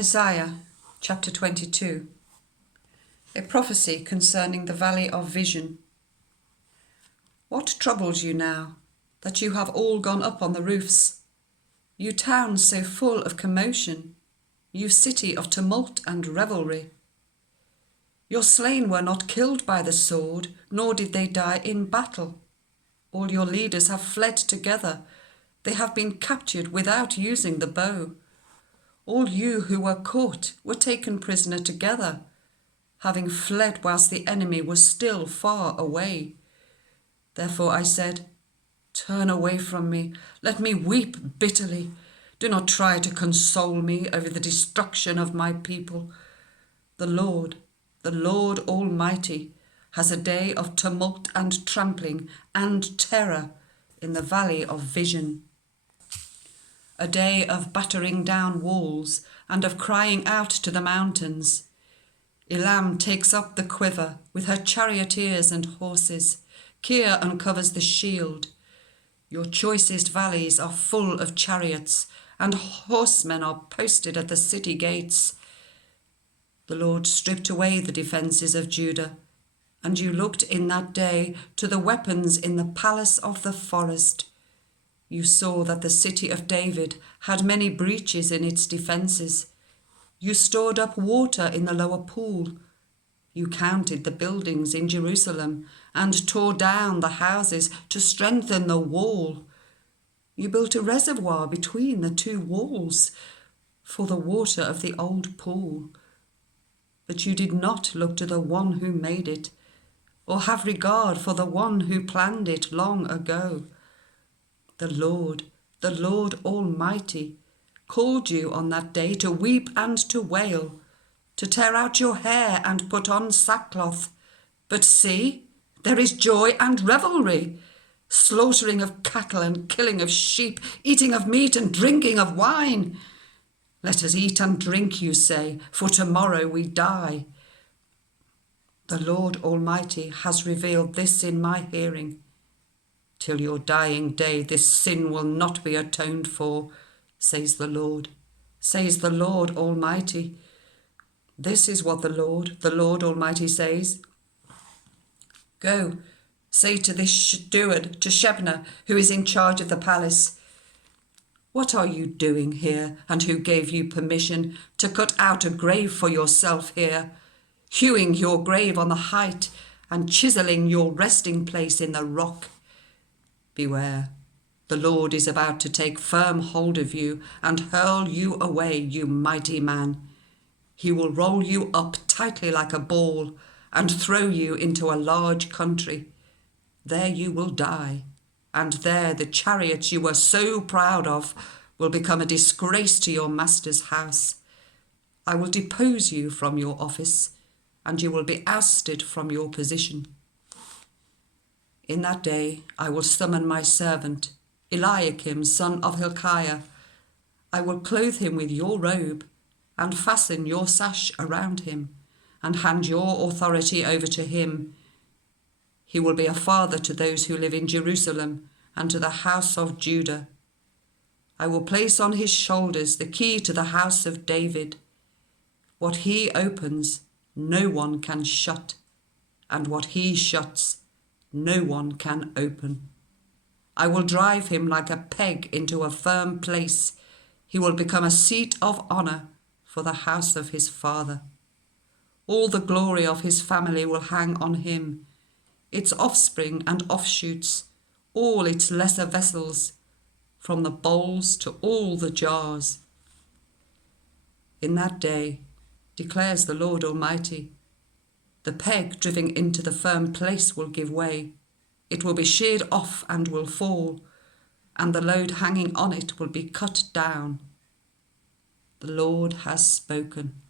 Isaiah chapter 22, a prophecy concerning the valley of vision. What troubles you now, that you have all gone up on the roofs? You towns so full of commotion, you city of tumult and revelry. Your slain were not killed by the sword, nor did they die in battle. All your leaders have fled together. They have been captured without using the bow. All you who were caught were taken prisoner together, having fled whilst the enemy was still far away. Therefore I said, turn away from me, let me weep bitterly. Do not try to console me over the destruction of my people. The Lord Almighty, has a day of tumult and trampling and terror in the valley of vision. A day of battering down walls and of crying out to the mountains. Elam takes up the quiver with her charioteers and horses. Kir uncovers the shield. Your choicest valleys are full of chariots, and horsemen are posted at the city gates. The Lord stripped away the defences of Judah, and you looked in that day to the weapons in the palace of the forest. You saw that the city of David had many breaches in its defences. You stored up water in the lower pool. You counted the buildings in Jerusalem and tore down the houses to strengthen the wall. You built a reservoir between the two walls for the water of the old pool. But you did not look to the one who made it, or have regard for the one who planned it long ago. The Lord Almighty, called you on that day to weep and to wail, to tear out your hair and put on sackcloth. But see, there is joy and revelry, slaughtering of cattle and killing of sheep, eating of meat and drinking of wine. Let us eat and drink, you say, for tomorrow we die. The Lord Almighty has revealed this in my hearing. Till your dying day this sin will not be atoned for, says the Lord Almighty. This is what the Lord Almighty says. Go, say to this steward, to Shebna, who is in charge of the palace, what are you doing here, and who gave you permission to cut out a grave for yourself here, hewing your grave on the height and chiselling your resting place in the rock? Beware, the Lord is about to take firm hold of you and hurl you away, you mighty man. He will roll you up tightly like a ball and throw you into a large country. There you will die, and there the chariots you were so proud of will become a disgrace to your master's house. I will depose you from your office, and you will be ousted from your position. In that day I will summon my servant, Eliakim, son of Hilkiah. I will clothe him with your robe, and fasten your sash around him, and hand your authority over to him. He will be a father to those who live in Jerusalem and to the house of Judah. I will place on his shoulders the key to the house of David. What he opens, no one can shut, and what he shuts, no one can open. I will drive him like a peg into a firm place. He will become a seat of honour for the house of his father. All the glory of his family will hang on him, its offspring and offshoots, all its lesser vessels, from the bowls to all the jars. In that day, declares the Lord Almighty, the peg driven into the firm place will give way. It will be sheared off and will fall, and the load hanging on it will be cut down. The Lord has spoken.